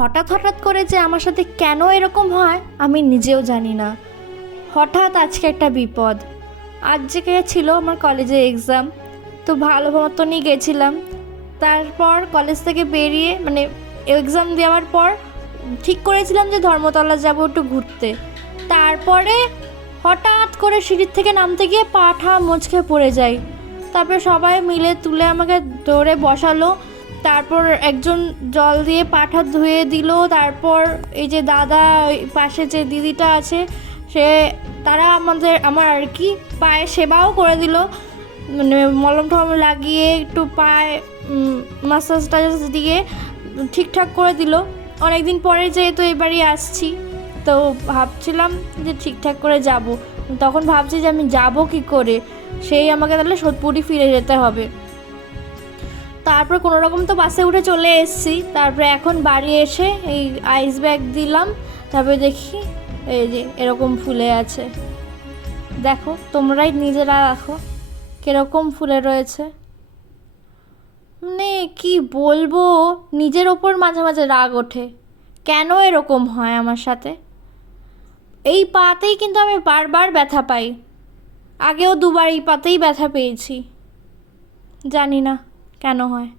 হঠাৎ হঠাৎ করে যে আমার সাথে কেন এরকম হয় আমি নিজেও জানি না। হঠাৎ আজকে একটা বিপদ। আজকে ছিল আমার কলেজে এক্সাম, তো ভালো মতনই গেছিলাম। তারপর কলেজ থেকে বেরিয়ে মানে এক্সাম দেওয়ার পর ঠিক করেছিলাম যে ধর্মতলা যাব একটু ঘুরতে। তারপরে হঠাৎ করে সিঁড়ির থেকে নামতে গিয়ে পাঠা মুচকে পড়ে যাই। তারপরে সবাই মিলে তুলে আমাকে ধরে বসালো। তারপর একজন জল দিয়ে পাঠা ধুয়ে দিল। তারপর এই যে দাদা, ওই পাশে যে দিদিটা আছে তারা আমার আর কি পায়ে সেবাও করে দিল, মানে মলম টলম লাগিয়ে একটু পায়ে মাসাজ টাসাজ দিয়ে ঠিকঠাক করে দিল। অনেকদিন পরে যেহেতু এবারই আসছি, তো ভাবছিলাম যে ঠিকঠাক করে যাব। তখন ভাবছি যে আমি যাব কি করে, সেই আমাকে তাহলে সোদপুরই ফিরে যেতে হবে। তারপর কোনো রকম তো বাসে উঠে চলে এসেছি। তারপরে এখন বাড়ি এসে এই আইস ব্যাগ দিলাম। তারপরে দেখি এই যে এরকম ফুলে আছে, দেখো তোমরাই নিজেরা দেখো কীরকম ফুলে রয়েছে। মানে কি বলবো, নিজের ওপর মাঝে মাঝে রাগ ওঠে, কেন এরকম হয় আমার সাথে। এই পাতেই কিন্তু আমি বারবার ব্যথা পাই, আগেও দুবার এই পাতেই ব্যথা পেয়েছি, জানি না কেন হয়।